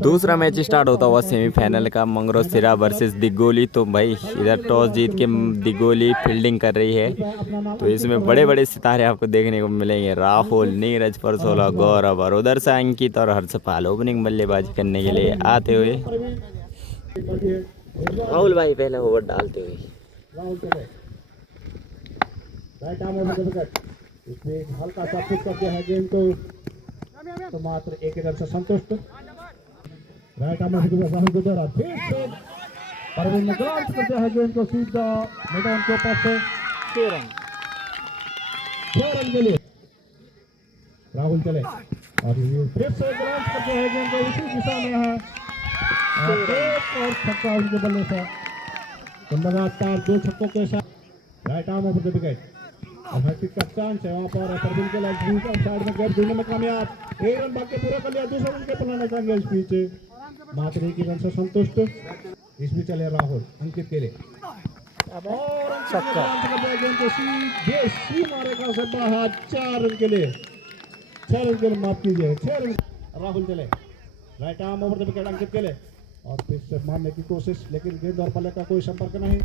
दूसरा match start होता हुआ सेमीफाइनल का मंगरो सिरा वर्सेस दिगोली। तो भाई इधर टॉस जीत के दिगोली फील्डिंग कर रही है। तो इसमें बड़े बड़े सितारे आपको देखने को मिलेंगे, राहुल, नीरज परसोला, गौरव और उधर से अंकित और हर्षपाल ओपनिंग बल्लेबाजी करने के लिए आते हुए। राहुल भाई पहले ओवर डालते हुए हल्का सा पिच करते हैं गेंद को, तो मात्र एक रन से संतुष्ट। राइट आर्म राहुल के द्वारा फिर से परवीन ने ग्राउंड करते हैं गेंद को सीधा मैदान के ऊपर से 6 रन के लिए राहुल चले और ये फिर से ग्राउंड करते हैं गेंद को इसी दिशा में है और छक्का उनके बल्ले से। तो लगातार 2 छक्कों के साथ right arm over the wicket और हैट्रिक का चांस है वहां पर परवीन के लिए साइड में गैप ढूंढने में कामयाब। 1 रन बाकी पूरा कर लिया, दूसरा रन के बनाना चाहेंगे इस पीछे, मात्र 1 रन से संतुष्ट। इसमें चले राहुल अंकित के लिए और छक्का मारेगा से बाहर 4 रन के लिए, 6 रन के लिए माफ कीजिए 6 रन। राहुल चले right arm over the wicket Ankit के लिए और फिर से मारने की कोशिश, लेकिन गेंद और बल्ले का कोई संपर्क नहीं।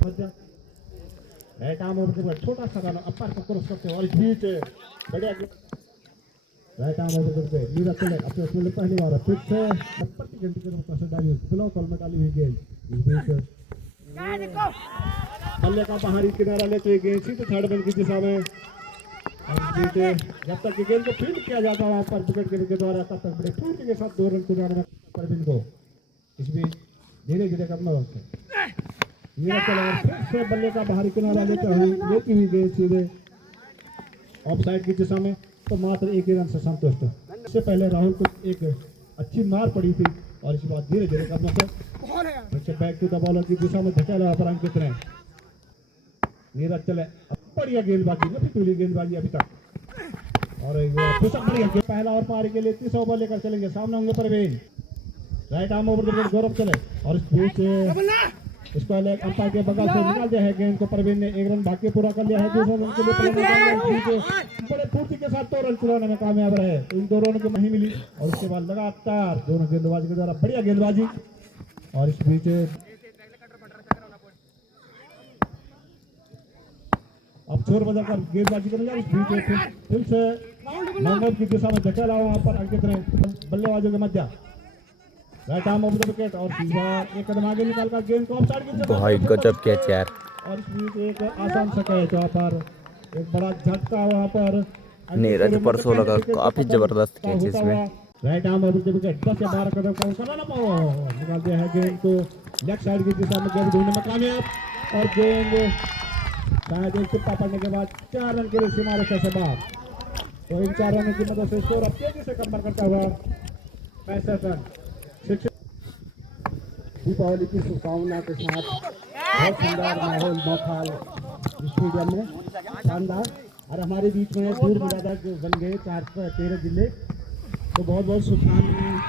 Right arm over the wicket छोटा सा रन अपर को क्रॉस करते हैं और इस बीच बढ़िया right arm over the wicket Neeraj चले अपने इसमें पहली बार फिर से प्रति घंटे के तरफ से डाली ब्लॉक कॉल में डाली हुई गेंद इस बीच बल्ले का बाहरी किनारा लेते गेंद सीधे थर्ड मैन की दिशा में। जब तक गेंद को फील्ड किया जाता है वहां पर विकेट के द्वारा, तब तक बड़े फील्ड के साथ 2 रन कुदाने में परवीन को इस बीच धीरे धीरे करना होता है। नीरज चला फिर से बल्ले का बाहरी किनारा लेती हुई गेंद सीधे ऑफ साइड की दिशा में, तो मात्र 1 रन से संतुष्ट। इससे पहले राहुल को एक अच्छी मार पड़ी थी और इसके बाद धीरे धीरे करने से बैक टू द बॉलर की दिशा में धकेला पर अंकित ने। नीरज चले बढ़िया गेंदबाजी, नहीं टूली गेंदबाजी अभी तक और बढ़िया पहला और पारी के लिए 30 ओवर लेकर चलेंगे, सामने होंगे Parveen. Right arm over the wicket Gaurav चले और इस बीच इसको अंपायर के बगल से निकाल दिया है गेंद को, परवीन ने 1 रन बाकी पूरा कर लिया है। दूसरे रन के लिए बड़े फुर्ती के साथ 2 रन चलाने में कामयाब रहे, इन 2 रनों को नहीं मिली और उसके बाद लगातार दोनों गेंदबाजी के द्वारा बढ़िया गेंदबाजी और इस बीच अब छोर बजा कर गेंदबाजी करने जा रहे। इस बीच फिर से मंगल की दिशा में धकेला वहां पर अंकित ने बल्लेबाजों के मध्य। Right arm over the wicket और एक कदम आगे निकालकर गेंद को ऑफ साइड की भाई गजब कैच यार। और इस बीच एक आसान सा कैच वहां पर, एक बड़ा झटका वहां पर नीरज परसोला का काफी जबरदस्त कैच इसमें। Right arm over the wicket 10 या 12 कदम का करना ना पाओ, निकाल दिया है गेंद को लेफ्ट साइड की दिशा में, गेंद ढूंढने में कामयाब और गेंद शायद एक चिप्पा पड़ने के बाद 4 रन के लिए सीमा रेखा से बाहर। तो इन 4 रनों की मदद से स्कोर अब तेजी से कम करता हुआ 65 रन। दीपावली की शुभकामना के साथ बहुत सुंदर माहौल मौखाल स्टेडियम में शानदार, और हमारे बीच में दूर मुरादा जो बन गए 13 जिले, तो बहुत बहुत शुभकामनाएं।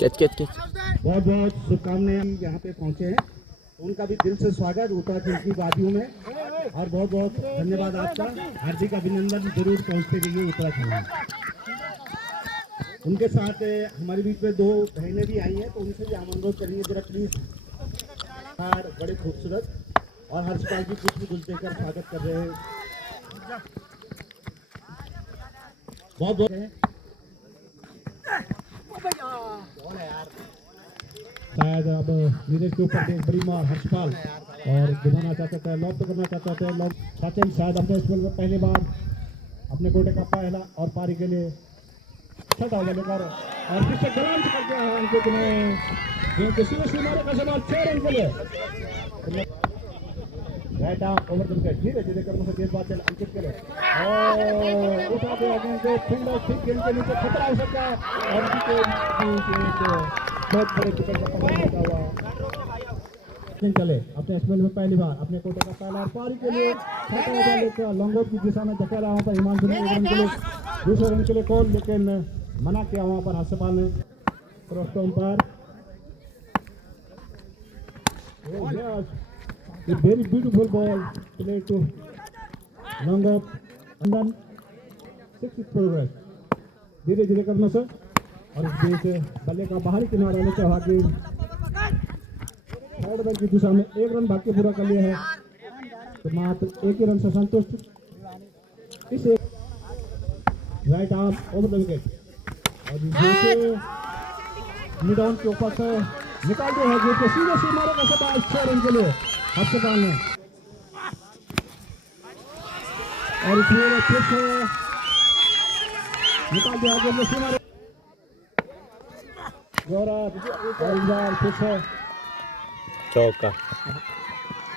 कैच कैच कैच बहुत बहुत शुभकामनाएं। हम यहाँ पे पहुँचे हैं, उनका भी दिल से स्वागत उत्तराखंड की वादियों में और बहुत बहुत धन्यवाद आपका, हार्दिक अभिनंदन जरूर पहुँचते रहिए उत्तराखंड में। उनके साथ हमारे बीच में 2 बहनें भी आई हैं, तो उनसे भी हम अनुरोध करेंगे जरा प्लीज। बड़े खूबसूरत और हर्षपाल जी कुछ भी गुल देकर स्वागत कर रहे हैं, बहुत बहुत शायद अब नीरज के ऊपर एक बड़ी मार हर्षपाल और घुमाना चाहते थे, लॉब तो करना चाहते थे लॉब सचिन शायद अपने स्कूल में पहली बार अपने कोटे का पहला और पारी के लिए छठा ओवर लेकर और फिर से ग्राउंड कर दिया है अंकित ने गेंद को सीधे सीमारे का सवाल 6 रन के लिए। Right arm over the wicket धीरे धीरे करने से गेंदबाज चले अंकित के लिए और उठा दिया गेंद को फील्डर ठीक गेंद के नीचे खतरा हो सकता है और बहुत बड़े विकेट का पकड़ होता हुआ चले अपने स्पेल में पहली बार अपने कोटे का पहला और पारी के लिए छठा ओवर लेकर लॉन्ग ऑफ की दिशा में धकेला वहां पर हिमांशु ने 1 रन के लिए, दूसरे रन के लिए कॉल, लेकिन मना किया वहां पर हर्षपाल ने cross to umpire. Very beautiful ball play to long off 6 progress धीरे धीरे करना सर। और इस बीच बल्ले का बाहरी किनारा लेकर हुआ गेंद थर्ड बैट की दिशा में 1 रन भाग के पूरा कर लिया है, तो मात्र 1 ही रन से संतुष्ट। इसे right arm over the wicket और मिड ऑन के ऊपर से निकाल दिया है, जो सीधे से मारेगा शबाश 6 रन के लिए हर्षपाल ने। और इसमें फिर से निकाल दिया आगे में मारे गौरव और इस बार फिर से चौका।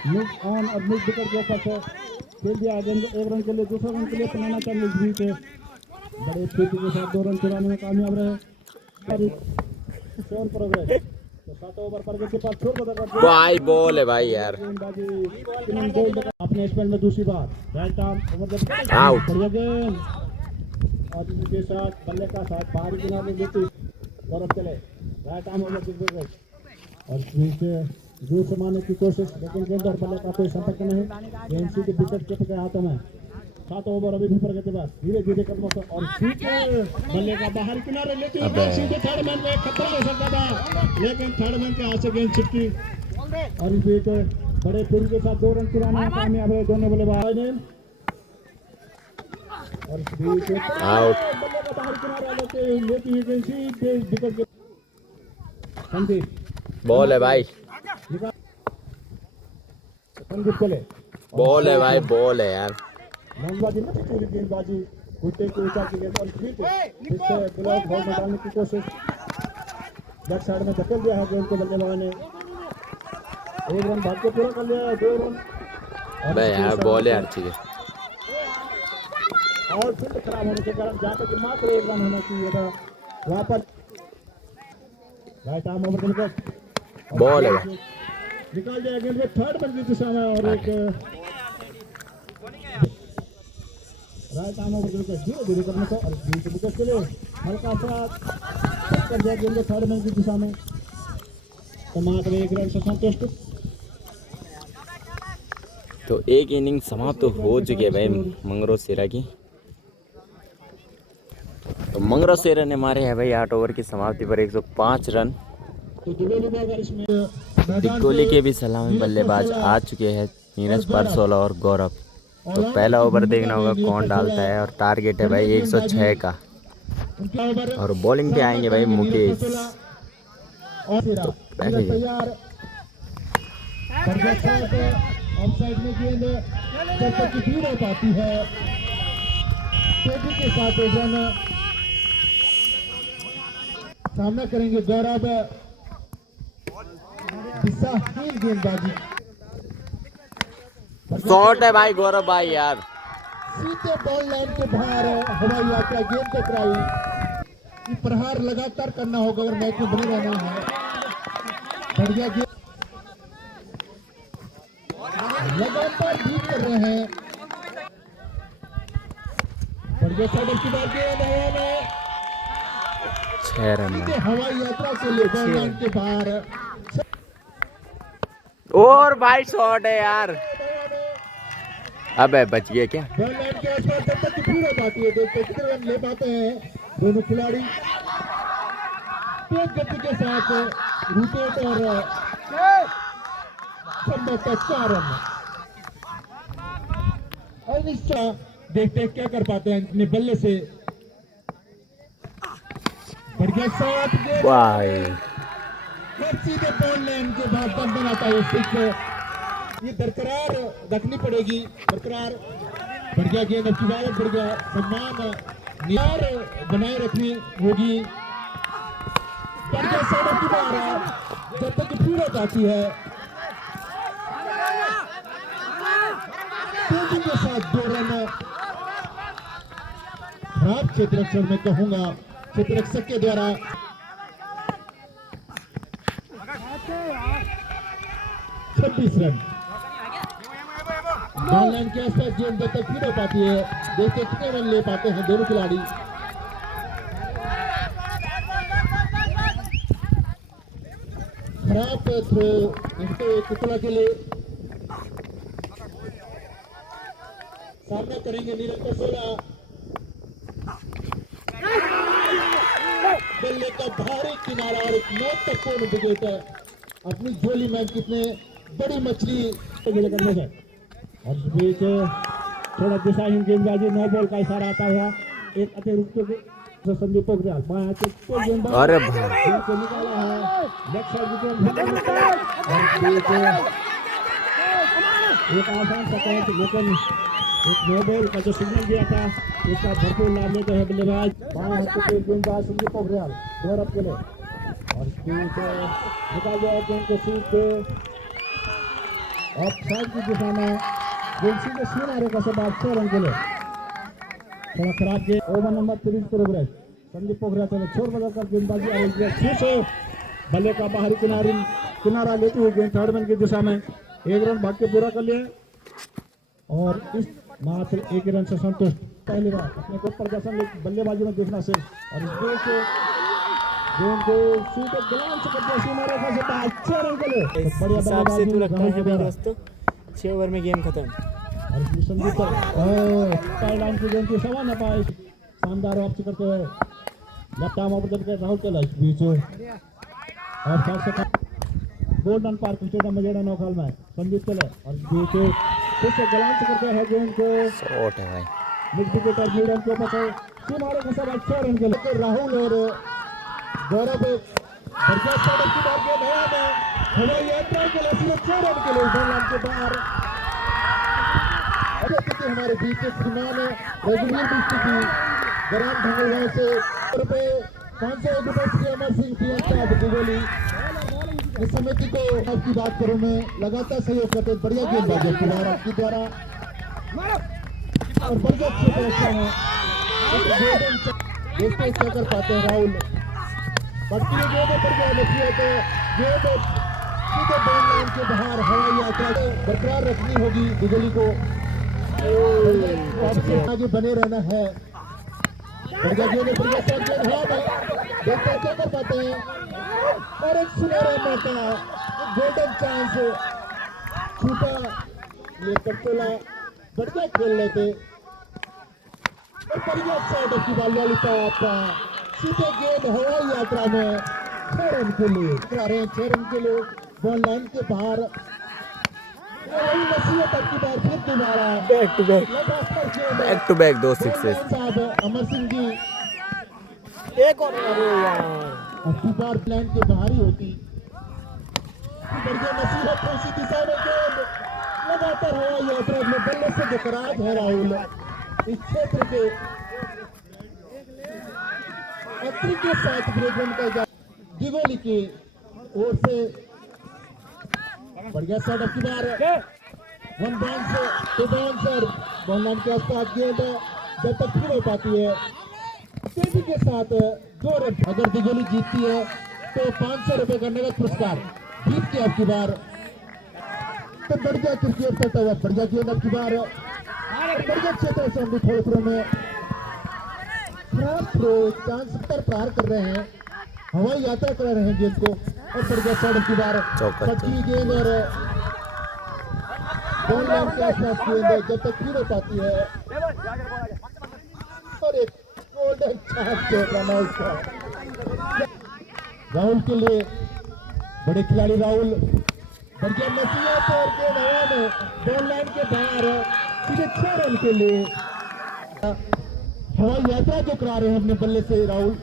मिड ऑन और मिड विकेट के ऊपर से खेल दिया आगे 1 रन के लिए, दूसरे रन के लिए बनाना चाहिए। इस बीच बड़े स्थिति के साथ 2 रन चुराने में कामयाब रहे। शोर प्रोग्रेस तो 7 ओवर पर के पास छोड़ बता भाई बॉल है भाई यार, अपने स्पेल में दूसरी बार right arm over the out. बढ़िया गेंद और इसके साथ बल्ले का साथ बाहरी किनारे देती गौरव चले right arm over the wicket और नीचे दूर से मारने की कोशिश, लेकिन गेंद और बल्ले का कोई संपर्क नहीं। गेंद सीधे विकेट के हाथों में। 7 ओवर अभी भी पर के बाद धीरे धीरे कदमों से और सीधे बल्ले का बाहर किनारे लेते हुए सीधे थर्ड मैन में खतरा हो सकता था, लेकिन थर्ड मैन के हाथ से गेंद छिटकी और इस बीच बड़े फिर के साथ 2 रन चुराने में कामयाब है दोनों बल्लेबाज ने। और इस बीच आउट। बल्ले का बाहर किनारा लेती हुई गेंद सीधे विकेट के संदीप बॉल है भाई, संदीप चले बॉल है भाई, बॉल है यार। लंबाजी में पूरी गेंदबाजी घुट्टे के ऊंचा की गेंद और फिर से ब्लॉक बॉल में डालने की कोशिश, बैक साइड में धकेल दिया है गेंद को बल्लेबाज ने। 1 रन भाग के पूरा कर लिया है, 2 रन भाई यार बॉल है हर चीज। और फील्ड खराब होने के कारण जहाँ तक मात्र 1 रन होना चाहिए था वहाँ पर right arm over wicket ball है भाई, निकाल दिया गेंद को थर्ड मैन की दिशा में और एक राइट आर्म ओवर विकेट धीरे धीरे करने से और बीच विकेट के लिए हल्का सा कर दिया गेंद को थर्ड मैन की दिशा में, तो मात्र 1 रन से संतुष्ट। तो एक इनिंग समाप्त तो हो चुकी है भाई मंगरो सेरा की। तो मंगरो सेरा ने मारे हैं भाई 8 ओवर की समाप्ति पर 105 रन। तो अगर इसमें दिग्गोली के भी सलामी बल्लेबाज आ चुके हैं, नीरज परसोला और गौरव। तो पहला ओवर देखना होगा कौन डालता है, और टारगेट है भाई 106 का। और बॉलिंग पे आएंगे भाई मुकेश। तो पहले ऑफसाइड में गेंद जब तक की भीड़ हो पाती है तेजी के साथ रन सामना करेंगे गौरव। दिशाहीन गेंदबाजी शॉट है भाई गौरव भाई यार, सीधे बॉल लाइन के बाहर हवाई यात्रा गेंद टकराई। ये प्रहार लगातार करना होगा अगर मैच में बने रहना है। बढ़िया गेंद लगातार बीट कर रहे हैं, बढ़िया शॉट की बात गेंद है 6 रन है। हवाई यात्रा से ले बॉल लाइन के बाहर और भाई शॉट है यार, अबे बच गया क्या? बॉल लाइन के आसपास जब तक भीड़ हो पाती है देखते कितने रन ले पाते हैं दोनों खिलाड़ी। तेज गति के साथ रूटेट और संभवतः 4 रन और निश्चय देखते हैं क्या कर पाते हैं अपने बल्ले से। बढ़िया शॉट भाई सीधे बॉल लाइन के बाद दम बनाता है स्टिक, ये बरकरार रखनी पड़ेगी बरकरार। बढ़िया गेंद अब की बात बढ़िया सम्मान नियार बनाए रखनी होगी। बढ़िया शॉट की बात जब तक भीड़ आती है तेजी के साथ 2 रन खराब क्षेत्ररक्षण में कहूंगा क्षेत्ररक्षक के द्वारा 26 रन। बॉल लाइन के आसपास गेंद जब तक फिर हो पाती है देखते कितने रन ले पाते हैं दोनों खिलाड़ी। खराब थ्रो कुतला के लिए सामना करेंगे नीरज परसोला। किनारा और एक महत्वपूर्ण विकेट अपनी झोली में कितने बड़ी मछली करने से और इस बीच थोड़ा दिशाहीन गेंदबाजी, 9 बॉल का इशारा आता हुआ एक अतिरिक्त संदीप पोखरियाल बाएं हाथ से गेंदबाज अरे गेंद को निकाला है लेफ्ट साइड विकेट और एक आसान सा कैच, लेकिन एक 9 बॉल का जो सिग्नल दिया था उसका भरपूर लाभ लेते हैं बल्लेबाज बाएं हाथ से गेंदबाज संदीप पोखरियाल गौरव के लिए और इस बीच निकाल दिया गेंद को सीध के ऑफ साइड की दिशा में गेंद सीधे किनारे का सवाल 6 रन के लिए थोड़ा खराब गेंद over number 3 progress Sandeep Pokhriyal चले छोर बदलकर गेंदबाजी आ रही है फिर से बल्ले का बाहरी किनारा लेते हुए गेंद थर्ड मैन की दिशा में 1 रन भाग के पूरा कर लिया और इस मात्र 1 रन से संतुष्ट पहली बार अपने को प्रदर्शन बल्लेबाजी में देखना से और इस गेंद से गेंद को सीधे ग्राउंड से करते किनारे का सवाल 6 रन के लिए बढ़िया हिसाब से तो लगता है बल्लेबाजी दोस्तों 6 ओवर में गेम खत्म। और इसमें संदीप पर लाइन की गेंद की सवा न पाए शानदार वापसी करते हुए लेफ्ट आर्म ओवर करके राहुल के लाइफ बीच और साइड से गोल्डन पार्क स्टेडियम में जेड़ा नौखाल में संदीप के लिए और बीच फिर से गलान से करते हैं गेंद को शॉट है भाई मिड विकेट और मिड रन के ऊपर से किनारे का सवाल 6 रन के लिए राहुल और गौरव बढ़िया शॉट की बात ये नया में हवाई यात्रा के लिए सिर्फ 6 रन के लिए बॉल के बाहर अरे क्योंकि हमारे बीच के श्रीमान रघुवीर डिस्ट्रिक्ट की ग्राम ढंगलगांव से रुपए 500 रुपए श्री अमर सिंह प्रियंका दिगोली इस समिति को आपकी बात करूं मैं लगातार सहयोग करते बढ़िया गेंदबाजी की द्वारा और बढ़िया क्षेत्र रखते हैं देखते क्या कर पाते हैं राहुल बढ़ती हुई गेंद पर गया देखिए तो गेंद सीधे बॉल लाइन के बाहर हवाई यात्रा बरकरार रखनी होगी दिगोली को आगे बने रहना है बढ़िया गेंद बढ़िया शॉट गेंद हवा में देखते क्या कर पाते हैं और एक सुनहरा मौका गोल्डन चांस छूटा ये कंटोला बढ़िया खेल लेते और बढ़िया शॉट की बाल वाली का सीधे गेंद हवाई यात्रा में 6 रन के लिए करा रहे हैं 6 रन के लिए बॉल लाइन के बाहर वही नसीहत अब की बार फिर दोबारा बैक टू बैक 2 सिक्सेस साहब अमर सिंह जी एक और अरे यार अब की बार प्लान के बाहर ही होती बढ़िया नसीहत उसी दिशा में गेंद लगातार हवाई यात्रा में बल्ले से बेकरार है राहुल इस क्षेत्र के अत्री के साथ ब्रेकन का दिगोली की ओर से बढ़िया शॉट अब की बार 1 बाउंस 2 बाउंसर बॉल के आसपास गेंद जब तक पूरी हो पाती है तेजी के साथ 2 रन अगर दिगोली जीतती है तो 500 रुपए का नगद पुरस्कार जीत के अब की बार तो बढ़िया क्रिकेट करता हुआ बढ़िया गेंद अब की बार बढ़िया क्षेत्र से हम भी थोड़े थ्रो में खराब थ्रो चांस पर प्रहार कर रहे हैं हवाई यात्रा कर रहे हैं गेंद को और बढ़िया शॉट की बार पटकी गेंद और बॉल लाइन के आसपास गेंद जब तक पूरी हो पाती है और एक गोल्डन चांस के रन का राहुल के लिए बड़े खिलाड़ी राहुल बढ़िया नसीहत और गेंद हवा में बॉल लाइन के बाहर सीधे 6 रन के लिए हवाई यात्रा जो करा रहे हैं अपने बल्ले से राहुल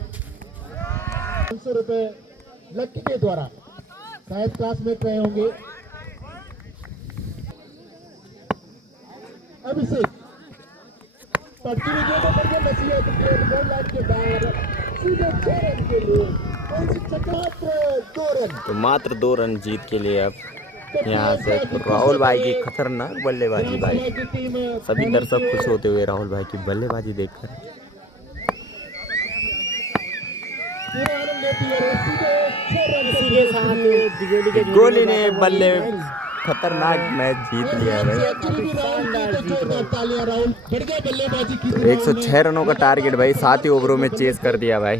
500 रुपए लक्की के द्वारा शायद क्लासमेट रहे होंगे अभिषेक पट्टी में गेंद बढ़िया नसीहत बॉल लाइन के बाहर सीधे 6 रन के लिए तो मात्र 2 रन जीत के लिए अब यहाँ से राहुल भाई की खतरनाक बल्लेबाजी भाई सभी दर्शक खुश होते हुए राहुल भाई की बल्लेबाजी देखकर दिगोली ने बल्ले खतरनाक मैच जीत लिया भाई 106 रनों का टारगेट भाई 7 ही ओवरों में चेस कर दिया भाई।